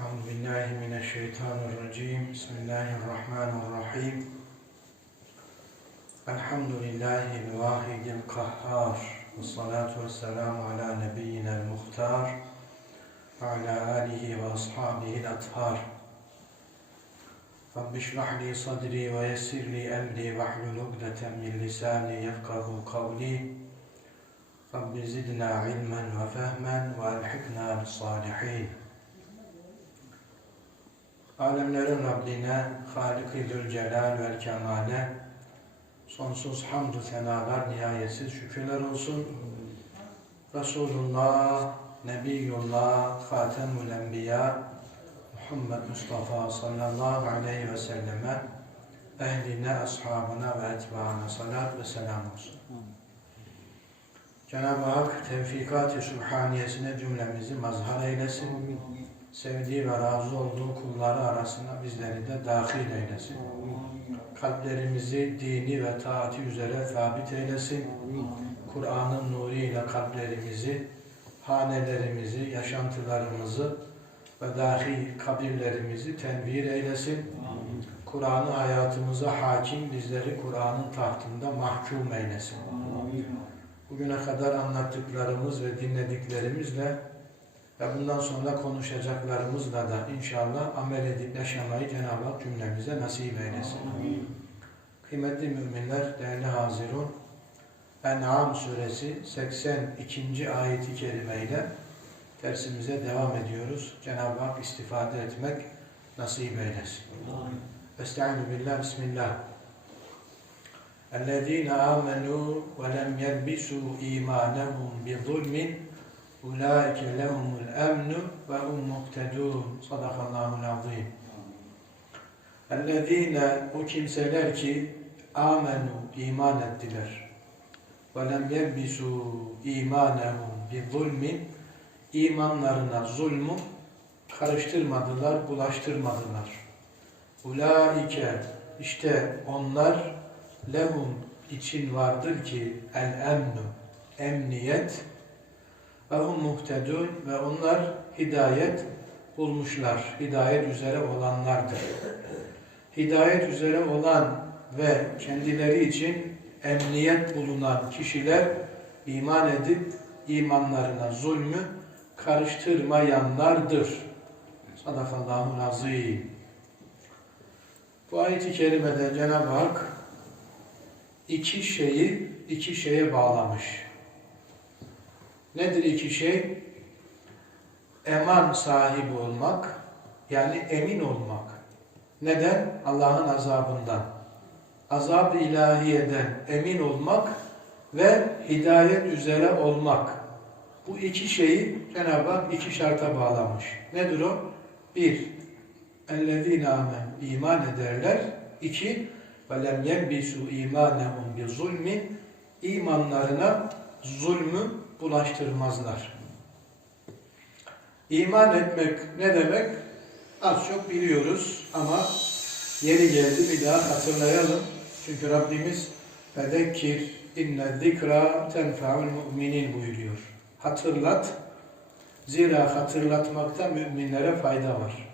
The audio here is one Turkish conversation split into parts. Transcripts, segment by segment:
أعوذ بالله من الشيطان الرجيم. بسم الله الرحمن الرحيم. الحمد لله الواحد القهار والصلاة والسلام على نبينا المختار وعلى آله وأصحابه الأطهار. رب اشرح لي صدري ويسر لي أمري واحلل عقدة من لساني يفقه قولي. رب زدنا علما وفهما وألحقنا بالصالحين. Alemlerin Rabbine, Halik-i Zülcelal vel Kemal'e sonsuz hamdü senalar, nihayetsiz şükürler olsun. Resulullah, Nebiyullah, Hatemül Enbiya, Muhammed Mustafa sallallahu aleyhi ve selleme, ehline, ashabına ve etbaına salat ve selam olsun. Cenab-ı Hak tevfikat-ı sübhaniyesine cümlemizi mazhar eylesin. Sevdiği ve razı olduğu kulları arasına bizleri de dahil eylesin. Kalplerimizi dini ve taati üzere sabit eylesin. Kur'an'ın nuruyla kalplerimizi, hanelerimizi, yaşantılarımızı ve dahi kabirlerimizi tenvir eylesin. Kur'an'ı hayatımıza hakim, bizleri Kur'an'ın tahtında mahkum eylesin. Bugüne kadar anlattıklarımız ve dinlediklerimizle ve bundan sonra konuşacaklarımızla da inşallah amel edip yaşamayı Cenab-ı Hak cümlemize nasip eylesin. Kıymetli müminler, değerli hazirun, En'am suresi 82. ayeti kerimeyle dersimize devam ediyoruz. Cenab-ı Hak istifade etmek nasip eylesin. Estaizu billah, bismillah. اَلَّذ۪ينَ آمَنُوا وَلَمْ يَلْبِسُوا اِيمَانَهُمْ بِظُلْمٍ Ulaike lehumul emnu ve hum muhtedun. Sadakallahul azim. Ellezine o kimseler ki amenu iman ettiler. Ve lem yebbisu imanehum bi zulmin imanlarına zulmü karıştırmadılar, bulaştırmadılar. Ulaike işte onlar lehum için vardır ki el emnu emniyet ve hum muhtedun ve onlar hidayet bulmuşlar. Hidayet üzere olanlardır. Hidayet üzere olan ve kendileri için emniyet bulunan kişiler iman edip imanlarına zulmü karıştırmayanlardır. Sadakallahu azim. Bu ayet-i kerimede Cenab-ı Hak iki şeyi iki şeye bağlamış. Nedir iki şey? Eman sahibi olmak, yani emin olmak. Neden? Allah'ın azabından. Azab-ı ilahiyeden emin olmak ve hidayet üzere olmak. Bu iki şeyi Cenab-ı Hak iki şarta bağlamış. Nedir o? Bir, اَلَّذ۪ينَ آمَنُوا iman ederler. İki, وَلَمْ يَلْبِسُوا اِيمَانَهُمْ بِظُلْمٍ imanlarına zulmü bulaştırmazlar. İman etmek ne demek? Az çok biliyoruz ama yeri geldi bir daha hatırlayalım. Çünkü Rabbimiz fedekkir inne zikra tenfa'ul müminin buyuruyor. Hatırlat. Zira hatırlatmakta müminlere fayda var.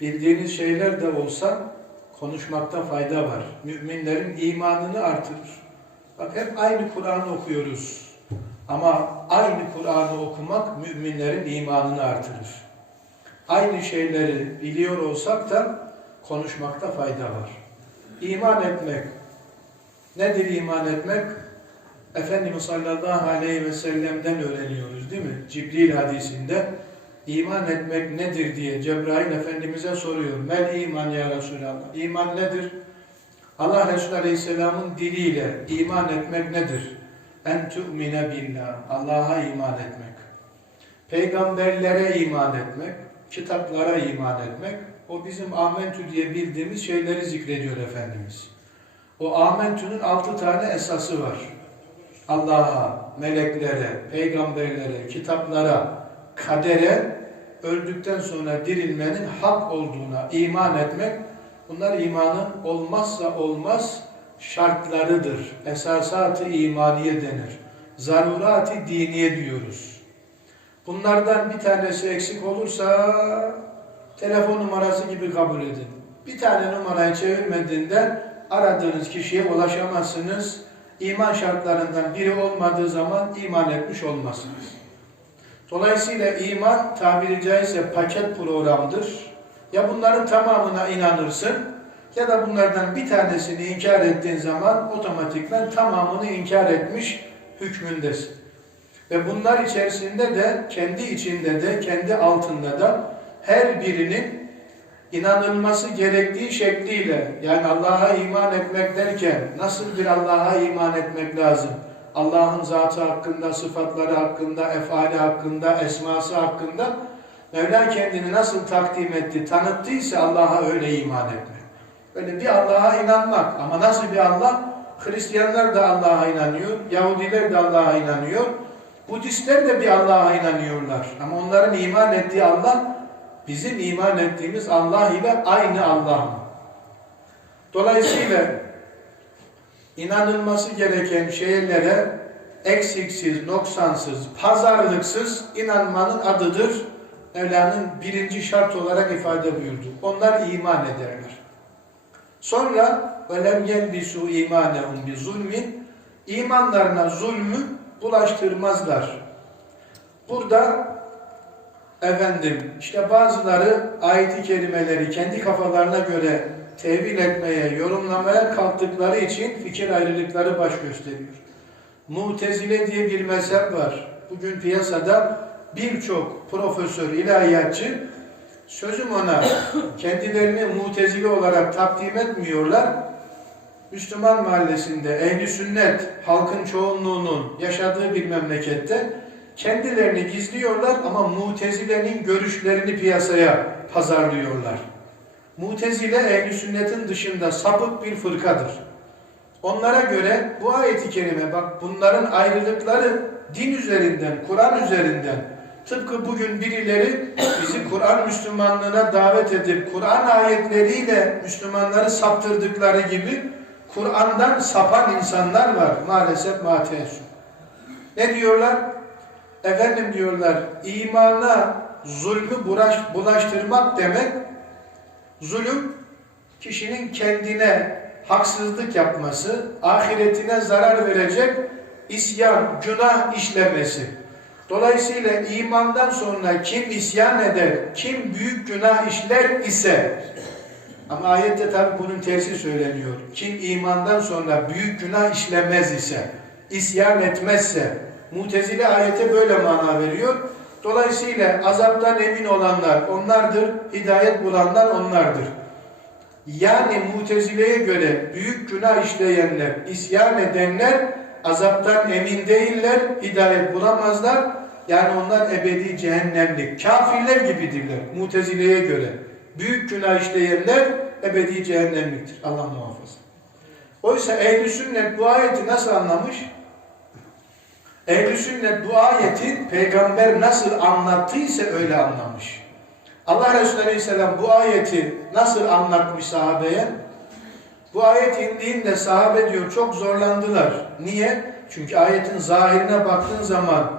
Bildiğiniz şeyler de olsa konuşmakta fayda var. Müminlerin imanını artırır. Bak hep aynı Kur'an'ı okuyoruz. Ama aynı Kur'an'ı okumak müminlerin imanını artırır. Aynı şeyleri biliyor olsak da konuşmakta fayda var. İman etmek. Nedir iman etmek? Efendimiz sallallahu aleyhi ve sellem'den öğreniyoruz değil mi? Cibril hadisinde iman etmek nedir diye Cebrail Efendimiz'e soruyor. Mel iman ya Resulallah. İman nedir? Allah Resulü Aleyhisselam'ın diliyle iman etmek nedir? En tu'mine billah. Allah'a iman etmek. Peygamberlere iman etmek. Kitaplara iman etmek. O bizim amentü diye bildiğimiz şeyleri zikrediyor Efendimiz. O amentünün altı tane esası var. Allah'a, meleklere, peygamberlere, kitaplara, kadere, öldükten sonra dirilmenin hak olduğuna iman etmek, bunlar imanın olmazsa olmaz şartlarıdır. Esasat-ı imaniye denir. Zarurat-ı diniye diyoruz. Bunlardan bir tanesi eksik olursa telefon numarası gibi kabul edin. Bir tane numarayı çevirmediğinde aradığınız kişiye ulaşamazsınız. İman şartlarından biri olmadığı zaman iman etmiş olmazsınız. Dolayısıyla iman tabiri caizse paket programdır. Ya bunların tamamına inanırsın ya da bunlardan bir tanesini inkar ettiğin zaman otomatikman tamamını inkar etmiş hükmündesin. Ve bunlar içerisinde de kendi içinde de kendi altında da her birinin inanılması gerektiği şekliyle yani Allah'a iman etmek derken nasıl bir Allah'a iman etmek lazım? Allah'ın zatı hakkında, sıfatları hakkında, efali hakkında, esması hakkında Mevla kendini nasıl takdim etti, tanıttıysa Allah'a öyle iman etmek. Öyle bir Allah'a inanmak ama nasıl bir Allah? Hristiyanlar da Allah'a inanıyor, Yahudiler de Allah'a inanıyor, Budistler de bir Allah'a inanıyorlar. Ama onların iman ettiği Allah bizim iman ettiğimiz Allah ile aynı Allah? Dolayısıyla inanılması gereken şeylere eksiksiz, noksansız, pazarlıksız inanmanın adıdır. Mevla'nın birinci şart olarak ifade buyurdu. Onlar iman ederler. Sonra velem yelbisu imanehum bi zulmin imanlarına zulmü bulaştırmazlar. Burada efendim işte bazıları ayeti kerimeleri kendi kafalarına göre tevil etmeye, yorumlamaya kalktıkları için fikir ayrılıkları baş gösteriyor. Mutezile diye bir mezhep var. Bugün piyasada birçok profesör, ilahiyatçı sözüm ona kendilerini mutezile olarak takdim etmiyorlar. Müslüman mahallesinde ehli sünnet halkın çoğunluğunun yaşadığı bir memlekette kendilerini gizliyorlar ama mutezilenin görüşlerini piyasaya pazarlıyorlar. Mutezile ehli sünnetin dışında sapık bir fırkadır. Onlara göre bu ayeti kerime bak bunların ayrılıkları din üzerinden, Kur'an üzerinden tıpkı bugün birileri bizi Kur'an Müslümanlığına davet edip Kur'an ayetleriyle Müslümanları saptırdıkları gibi Kur'an'dan sapan insanlar var maalesef mateessüf. Ne diyorlar? Efendim diyorlar imana zulmü bulaştırmak demek zulüm kişinin kendine haksızlık yapması, ahiretine zarar verecek isyan, günah işlemesi. Dolayısıyla imandan sonra kim isyan eder, kim büyük günah işler ise ama ayette tabi bunun tersi söyleniyor. Kim imandan sonra büyük günah işlemez ise, isyan etmezse, Mutezile ayete böyle mana veriyor. Dolayısıyla azaptan emin olanlar onlardır, hidayet bulanlar onlardır. Yani mutezileye göre büyük günah işleyenler, isyan edenler azaptan emin değiller, hidayet bulamazlar. Yani onlar ebedi cehennemlik, kafirler gibidirler mutezileye göre. Büyük günah işleyenler ebedi cehennemliktir. Allah muhafaza. Oysa ehl sünnet bu ayeti nasıl anlamış? ehl sünnet bu ayeti peygamber nasıl anlattıysa öyle anlamış. Allah Resulü Aleyhisselam bu ayeti nasıl anlatmış sahabeye? Bu ayet indiğinde sahabe diyor çok zorlandılar. Niye? Çünkü ayetin zahirine baktığın zaman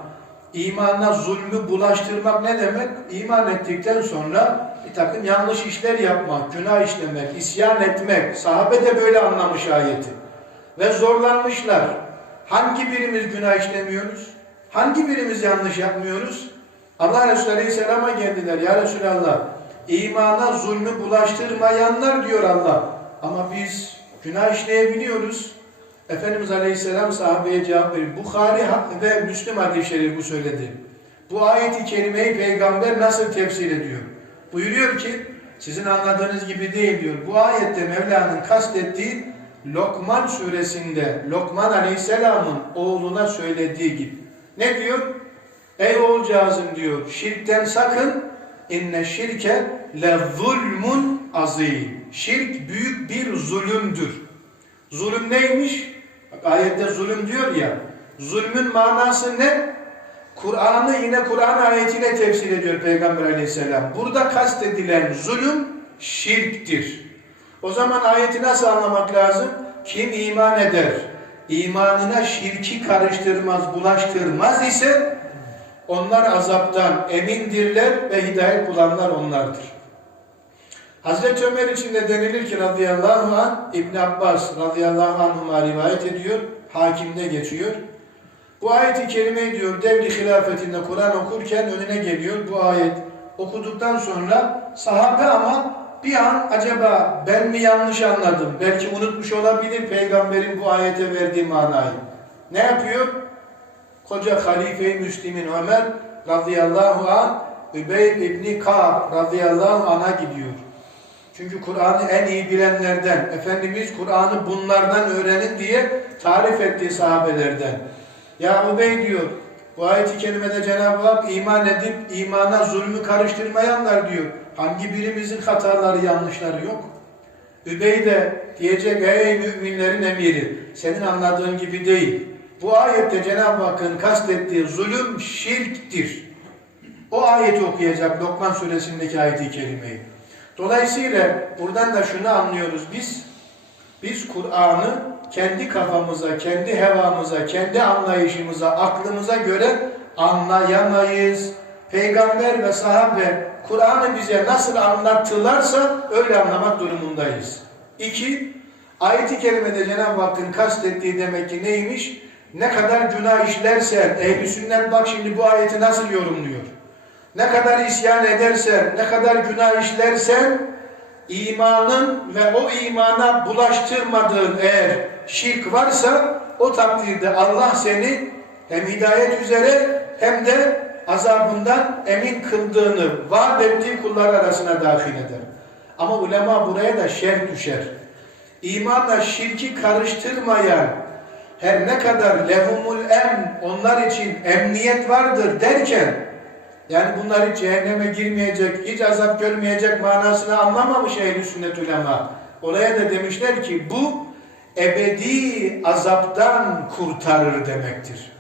imana zulmü bulaştırmak ne demek? İman ettikten sonra bir takım yanlış işler yapmak, günah işlemek, isyan etmek. Sahabe de böyle anlamış ayeti. Ve zorlanmışlar. Hangi birimiz günah işlemiyoruz? Hangi birimiz yanlış yapmıyoruz? Allah Resulü Aleyhisselam'a geldiler. Ya Resulallah imana zulmü bulaştırmayanlar diyor Allah. Ama biz günah işleyebiliyoruz. Efendimiz Aleyhisselam sahabeye cevap veriyor. Bukhari ve Müslüm hadis-i şerif bu söyledi. Bu ayeti kerimeyi peygamber nasıl tefsir ediyor? Buyuruyor ki sizin anladığınız gibi değil diyor. Bu ayette Mevla'nın kastettiği Lokman suresinde Lokman Aleyhisselam'ın oğluna söylediği gibi. Ne diyor? Ey oğulcağızım diyor, şirkten sakın. İnne şirke le zulmun azim. Şirk büyük bir zulümdür. Zulüm neymiş? Ayette zulüm diyor ya. Zulmün manası ne? Kur'an'ı yine Kur'an ayetiyle tefsir ediyor Peygamber aleyhisselam. Burada kastedilen zulüm şirktir. O zaman ayeti nasıl anlamak lazım? Kim iman eder, imanına şirki karıştırmaz, bulaştırmaz ise onlar azaptan emindirler ve hidayet bulanlar onlardır. Hazreti Ömer için de denilir ki radıyallahu anh İbn Abbas radıyallahu anhuma rivayet ediyor. Hakimde geçiyor. Bu ayeti kerime diyor devri hilafetinde Kur'an okurken önüne geliyor. Bu ayet okuduktan sonra sahabe ama bir an acaba ben mi yanlış anladım? Belki unutmuş olabilir peygamberin bu ayete verdiği manayı. Ne yapıyor? Koca halife-i Müslim'in Ömer radıyallahu anh Übey İbni Ka'b radıyallahu anh'a gidiyor. Çünkü Kur'an'ı en iyi bilenlerden, Efendimiz Kur'an'ı bunlardan öğrenin diye tarif ettiği sahabelerden. Ya Übey diyor, bu ayet-i kerimede Cenab-ı Hak iman edip imana zulmü karıştırmayanlar diyor. Hangi birimizin hataları, yanlışları yok? Übey de diyecek ey müminlerin emiri, senin anladığın gibi değil. Bu ayette Cenab-ı Hakk'ın kastettiği zulüm şirktir. O ayeti okuyacak Lokman suresindeki ayeti kerimeyi. Dolayısıyla buradan da şunu anlıyoruz biz. Biz Kur'an'ı kendi kafamıza, kendi hevamıza, kendi anlayışımıza, aklımıza göre anlayamayız. Peygamber ve sahabe Kur'an'ı bize nasıl anlattılarsa öyle anlamak durumundayız. İki, ayeti kerimede Cenab-ı Hakk'ın kastettiği demek ki neymiş? Ne kadar günah işlersen, ehl sünnet bak şimdi bu ayeti nasıl yorumluyor? Ne kadar isyan edersen, ne kadar günah işlersen, imanın ve o imana bulaştırmadığın eğer şirk varsa, o takdirde Allah seni hem hidayet üzere hem de azabından emin kıldığını vaat ettiği kullar arasına dahil eder. Ama ulema buraya da şer düşer. İmanla şirki karıştırmayan, her ne kadar lehumul em, onlar için emniyet vardır derken, yani bunlar hiç cehenneme girmeyecek, hiç azap görmeyecek manasını anlamamış ehl sünnet ulema. Oraya da demişler ki bu ebedi azaptan kurtarır demektir.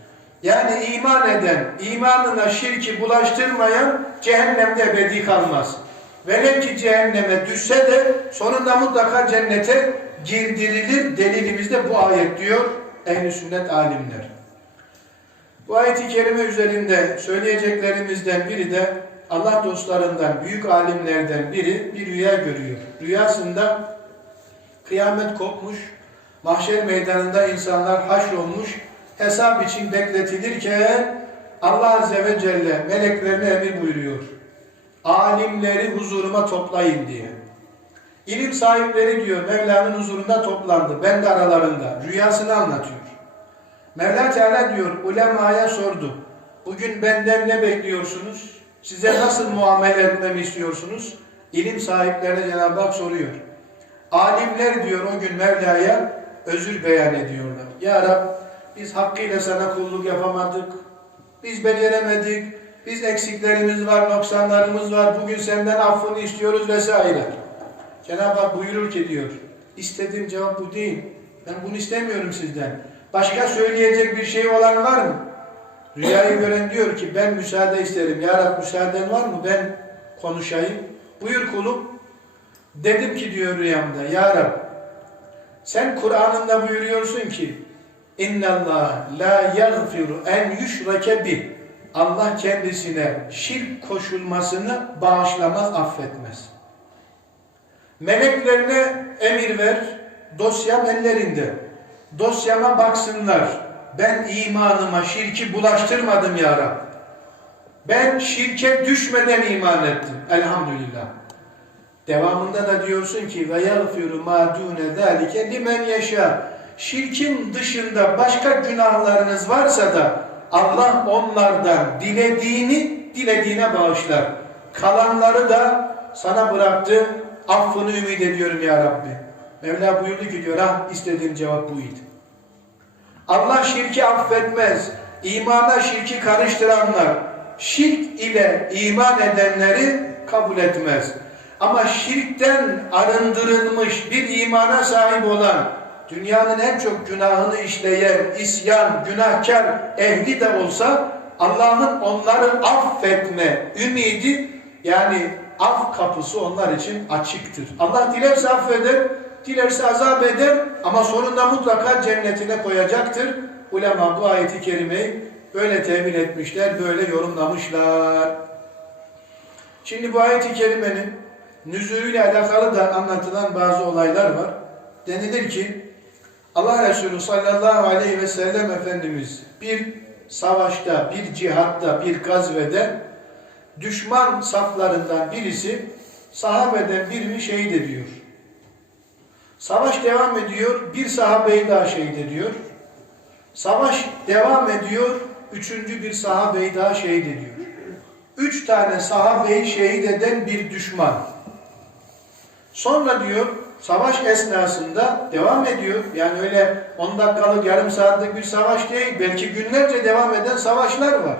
Yani iman eden, imanına şirki bulaştırmayan cehennemde ebedi kalmaz. Velev ki cehenneme düşse de sonunda mutlaka cennete girdirilir. Delilimizde bu ayet diyor ehl sünnet alimler. Bu ayeti kerime üzerinde söyleyeceklerimizden biri de Allah dostlarından, büyük alimlerden biri bir rüya görüyor. Rüyasında kıyamet kopmuş, mahşer meydanında insanlar haşrolmuş, hesap için bekletilirken Allah Azze ve Celle meleklerine emir buyuruyor. Alimleri huzuruma toplayın diye. İlim sahipleri diyor Mevla'nın huzurunda toplandı. Ben de aralarında. Rüyasını anlatıyor. Mevla Teala diyor ulemaya sordu. Bugün benden ne bekliyorsunuz? Size nasıl muamele etmemi istiyorsunuz? İlim sahiplerine Cenab-ı Hak soruyor. Alimler diyor o gün Mevla'ya özür beyan ediyorlar. Ya Rab biz hakkıyla sana kulluk yapamadık. Biz beceremedik. Biz eksiklerimiz var, noksanlarımız var. Bugün senden affını istiyoruz vesaire. Cenab-ı Hak buyurur ki diyor. İstediğim cevap bu değil. Ben bunu istemiyorum sizden. Başka söyleyecek bir şey olan var mı? Rüyayı gören diyor ki ben müsaade isterim. Ya Rab müsaaden var mı? Ben konuşayım. Buyur kulum. Dedim ki diyor rüyamda. Ya Rab sen Kur'an'ında buyuruyorsun ki İnna Allah la yaghfiru en yushrake bi. Allah kendisine şirk koşulmasını bağışlamaz, affetmez. Meleklerine emir ver, dosyam ellerinde. Dosyama baksınlar. Ben imanıma şirki bulaştırmadım ya Rab. Ben şirke düşmeden iman ettim. Elhamdülillah. Devamında da diyorsun ki ve yagfiru ma dune zalike limen yeşâ. Şirkin dışında başka günahlarınız varsa da Allah onlardan dilediğini dilediğine bağışlar. Kalanları da sana bıraktım. Affını ümit ediyorum ya Rabbi. Mevla buyurdu ki diyor ah istediğim cevap buydu. Allah şirki affetmez. İmana şirki karıştıranlar, şirk ile iman edenleri kabul etmez. Ama şirkten arındırılmış bir imana sahip olan, dünyanın en çok günahını işleyen, isyan, günahkar ehli de olsa, Allah'ın onları affetme ümidi, yani af kapısı onlar için açıktır. Allah dilerse affeder, dilerse azap eder ama sonunda mutlaka cennetine koyacaktır. Ulema bu ayeti kerimeyi böyle tevil etmişler, böyle yorumlamışlar. Şimdi bu ayeti kerimenin nüzulüyle alakalı da anlatılan bazı olaylar var. Denilir ki Allah Resulü sallallahu aleyhi ve sellem Efendimiz bir savaşta, bir cihatta, bir gazvede düşman saflarından birisi sahabeden birini şehit ediyor. Savaş devam ediyor, bir sahabeyi daha şehit ediyor. Savaş devam ediyor, üçüncü bir sahabeyi daha şehit ediyor. Üç tane sahabeyi şehit eden bir düşman. Sonra diyor, savaş esnasında devam ediyor. Yani öyle 10 dakikalık, yarım saatlik bir savaş değil, belki günlerce devam eden savaşlar var.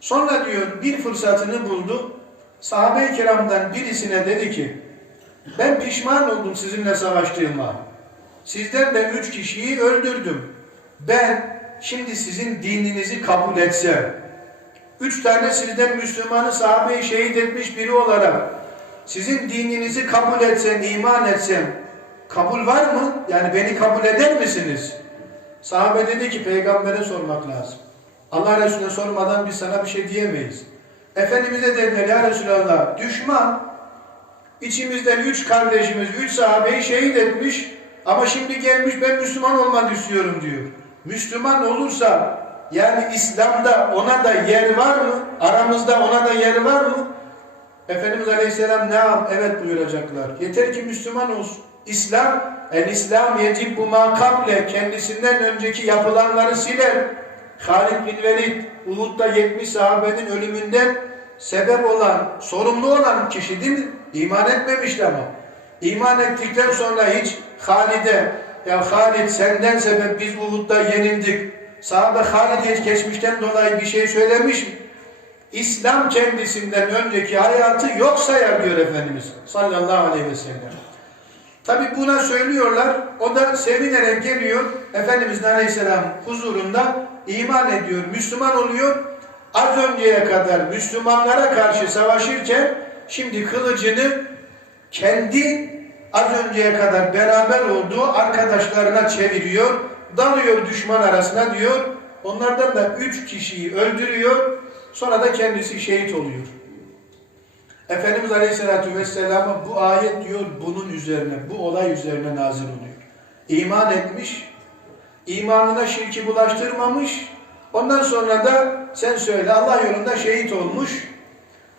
Sonra diyor, bir fırsatını buldu. Sahabe-i kiramdan birisine dedi ki, ben pişman oldum sizinle savaştığıma. Sizden de üç kişiyi öldürdüm. Ben şimdi sizin dininizi kabul etsem, üç tane sizden Müslümanı sahabeyi şehit etmiş biri olarak sizin dininizi kabul etsem, iman etsem, kabul var mı? Yani beni kabul eder misiniz? Sahabe dedi ki peygambere sormak lazım. Allah Resulüne sormadan biz sana bir şey diyemeyiz. Efendimiz'e dediler ya Resulallah düşman İçimizden üç kardeşimiz, üç sahabeyi şehit etmiş ama şimdi gelmiş ben Müslüman olmak istiyorum diyor. Müslüman olursa yani İslam'da ona da yer var mı? Aramızda ona da yer var mı? Efendimiz Aleyhisselam ne yap? Evet buyuracaklar. Yeter ki Müslüman olsun. İslam, el İslam yecib bu makable kendisinden önceki yapılanları siler. Halid bin Velid, Uhud'da 70 sahabenin ölümünden sebep olan, sorumlu olan kişi değil mi? İman etmemişti ama. İman ettikten sonra hiç Halid'e, ya Halid senden sebep biz Uhud'da yenildik. Sahabe Halid hiç geçmişten dolayı bir şey söylemiş mi? İslam kendisinden önceki hayatı yok sayar diyor Efendimiz sallallahu aleyhi ve sellem. Tabi buna söylüyorlar. O da sevinerek geliyor. Efendimiz aleyhisselam huzurunda iman ediyor. Müslüman oluyor. Az önceye kadar Müslümanlara karşı savaşırken şimdi kılıcını kendi az önceye kadar beraber olduğu arkadaşlarına çeviriyor. Dalıyor düşman arasına diyor. Onlardan da üç kişiyi öldürüyor. Sonra da kendisi şehit oluyor. Efendimiz Aleyhisselatü Vesselam'a bu ayet diyor bunun üzerine, bu olay üzerine nazil oluyor. İman etmiş, imanına şirki bulaştırmamış, ondan sonra da sen söyle Allah yolunda şehit olmuş.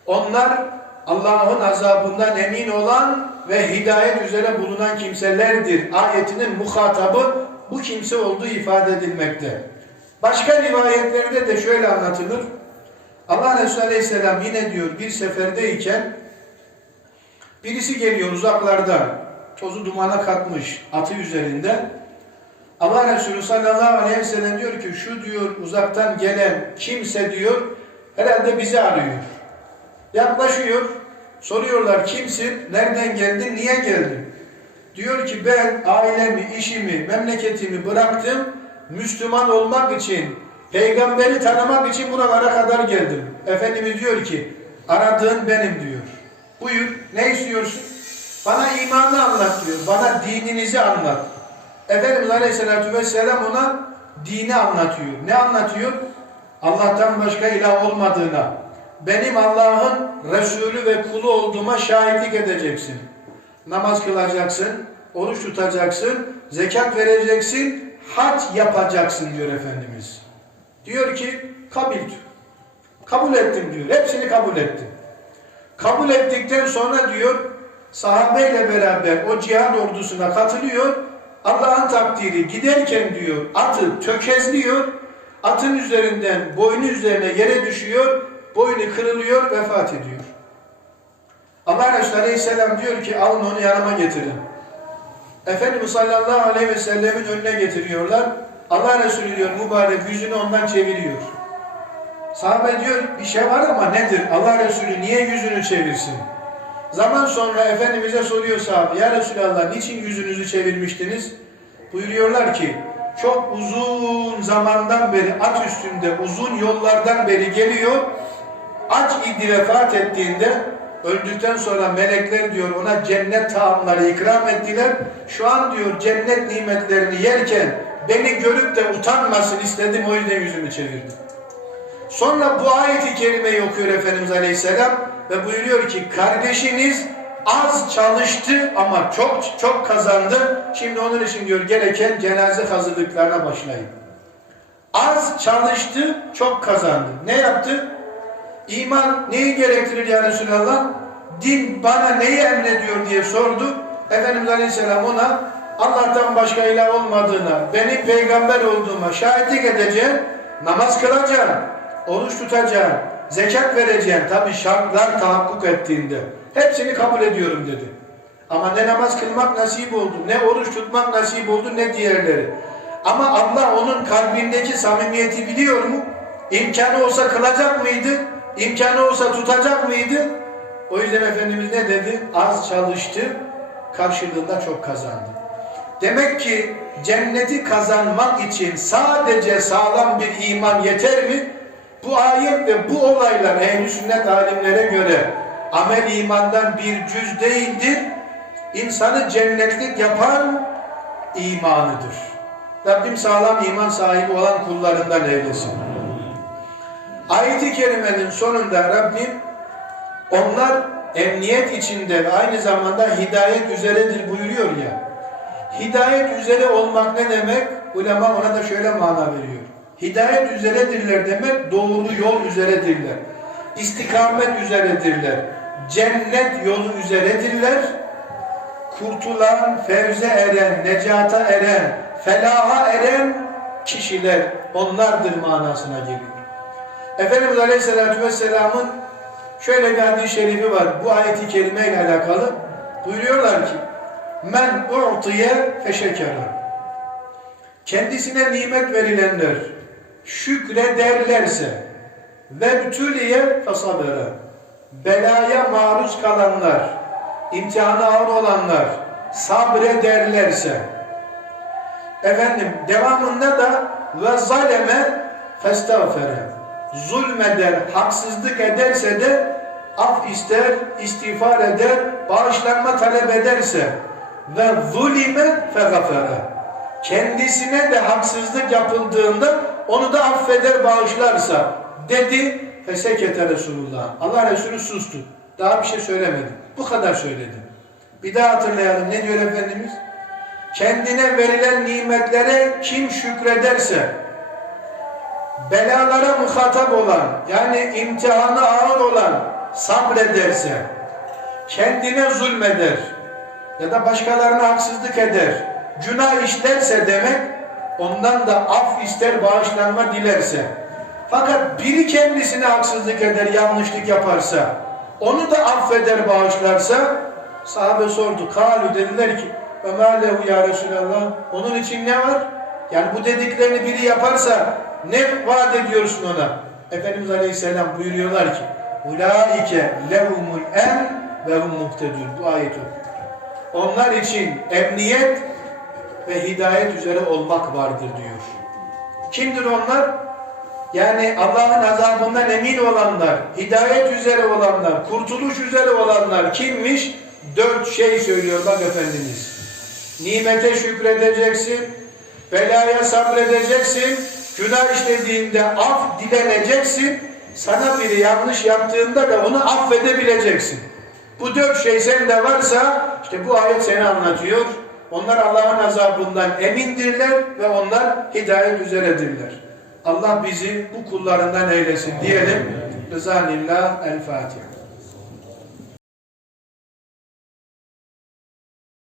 Onlar Allah'ın azabından emin olan ve hidayet üzere bulunan kimselerdir. Ayetinin muhatabı bu kimse olduğu ifade edilmekte. Başka rivayetlerde de şöyle anlatılır. Allah Resulü Aleyhisselam yine diyor bir seferdeyken birisi geliyor uzaklardan tozu dumana katmış atı üzerinde. Allah Resulü sallallahu aleyhi ve sellem diyor ki şu diyor uzaktan gelen kimse diyor herhalde bizi arıyor. Yaklaşıyor. Soruyorlar kimsin? Nereden geldin? Niye geldin? Diyor ki ben ailemi, işimi, memleketimi bıraktım. Müslüman olmak için, peygamberi tanımak için buralara kadar geldim. Efendimiz diyor ki aradığın benim diyor. Buyur ne istiyorsun? Bana imanı anlat diyor. Bana dininizi anlat. Efendimiz Aleyhisselatü Vesselam ona dini anlatıyor. Ne anlatıyor? Allah'tan başka ilah olmadığına, benim Allah'ın Resulü ve kulu olduğuma şahitlik edeceksin. Namaz kılacaksın, oruç tutacaksın, zekat vereceksin, hac yapacaksın diyor Efendimiz. Diyor ki kabil. Kabul ettim diyor. Hepsini kabul ettim. Kabul ettikten sonra diyor sahabeyle beraber o cihad ordusuna katılıyor. Allah'ın takdiri giderken diyor atı tökezliyor. Atın üzerinden boynu üzerine yere düşüyor. Boynu kırılıyor, vefat ediyor. Allah Resulü Aleyhisselam diyor ki alın onu yanıma getirin. Efendimiz sallallahu aleyhi ve sellemin önüne getiriyorlar. Allah Resulü diyor mübarek yüzünü ondan çeviriyor. Sahabe diyor bir şey var ama nedir? Allah Resulü niye yüzünü çevirsin? Zaman sonra Efendimiz'e soruyor sahabe, Ya Resulallah niçin yüzünüzü çevirmiştiniz? Buyuruyorlar ki, çok uzun zamandan beri at üstünde, uzun yollardan beri geliyor. Aç idi vefat ettiğinde, öldükten sonra melekler diyor ona cennet taamları ikram ettiler. Şu an diyor cennet nimetlerini yerken beni görüp de utanmasın istedim o yüzden yüzümü çevirdim. Sonra bu ayeti kerimeyi okuyor Efendimiz Aleyhisselam ve buyuruyor ki kardeşiniz az çalıştı ama çok çok kazandı. Şimdi onun için diyor gereken cenaze hazırlıklarına başlayın. Az çalıştı, çok kazandı. Ne yaptı? İman neyi gerektirir ya Resulallah? Din bana neyi emrediyor diye sordu. Efendimiz Aleyhisselam ona Allah'tan başka ilah olmadığına, benim peygamber olduğuma şahitlik edeceğim, namaz kılacaksın, oruç tutacaksın, zekat vereceksin. Tabi şartlar tahakkuk ettiğinde. Hepsini kabul ediyorum dedi. Ama ne namaz kılmak nasip oldu, ne oruç tutmak nasip oldu, ne diğerleri. Ama Allah onun kalbindeki samimiyeti biliyor mu? İmkanı olsa kılacak mıydı? İmkanı olsa tutacak mıydı? O yüzden Efendimiz ne dedi? Az çalıştı, karşılığında çok kazandı. Demek ki cenneti kazanmak için sadece sağlam bir iman yeter mi? Bu ayet ve bu olaylar ehl sünnet alimlere göre amel imandan bir cüz değildir. İnsanı cennetlik yapan imanıdır. Rabbim sağlam iman sahibi olan kullarından eylesin. Ayet-i kerimenin sonunda Rabbim onlar emniyet içinde ve aynı zamanda hidayet üzeredir buyuruyor ya. Hidayet üzere olmak ne demek? Ulema ona da şöyle mana veriyor. Hidayet üzeredirler demek doğru yol üzeredirler. İstikamet üzeredirler. Cennet yolu üzeredirler. Kurtulan, fevze eren, necata eren, felaha eren kişiler onlardır manasına geliyor. Efendimiz Aleyhisselatü Vesselam'ın şöyle bir hadis-i şerifi var. Bu ayeti kerime ile alakalı. Buyuruyorlar ki Men u'tiye feşekera Kendisine nimet verilenler şükrederlerse ve bütüliye fesabere belaya maruz kalanlar imtihana ağır olanlar sabrederlerse efendim devamında da ve zaleme festağfere zulmeder, haksızlık ederse de af ister, istiğfar eder, bağışlanma talep ederse ve zulime fegafere kendisine de haksızlık yapıldığında onu da affeder, bağışlarsa dedi fesekete Resulullah. Allah Resulü sustu. Daha bir şey söylemedi. Bu kadar söyledi. Bir daha hatırlayalım. Ne diyor Efendimiz? Kendine verilen nimetlere kim şükrederse belalara muhatap olan yani imtihanı ağır olan sabrederse kendine zulmeder ya da başkalarına haksızlık eder günah işlerse demek ondan da af ister bağışlanma dilerse fakat biri kendisine haksızlık eder yanlışlık yaparsa onu da affeder bağışlarsa sahabe sordu kalu dediler ki Ömer lehu ya Resulallah onun için ne var? Yani bu dediklerini biri yaparsa ne vaat ediyorsun ona? Efendimiz Aleyhisselam buyuruyorlar ki Ulaike lehumul en ve hum muhtedun. Bu ayet o. Onlar için emniyet ve hidayet üzere olmak vardır diyor. Kimdir onlar? Yani Allah'ın azabından emin olanlar, hidayet üzere olanlar, kurtuluş üzere olanlar kimmiş? Dört şey söylüyor bak Efendimiz. Nimete şükredeceksin, belaya sabredeceksin, günah işlediğinde af dileneceksin, sana biri yanlış yaptığında da onu affedebileceksin. Bu dört şey sende varsa, işte bu ayet seni anlatıyor. Onlar Allah'ın azabından emindirler ve onlar hidayet üzeredirler. Allah bizi bu kullarından eylesin diyelim. Rızanillah El Fatiha.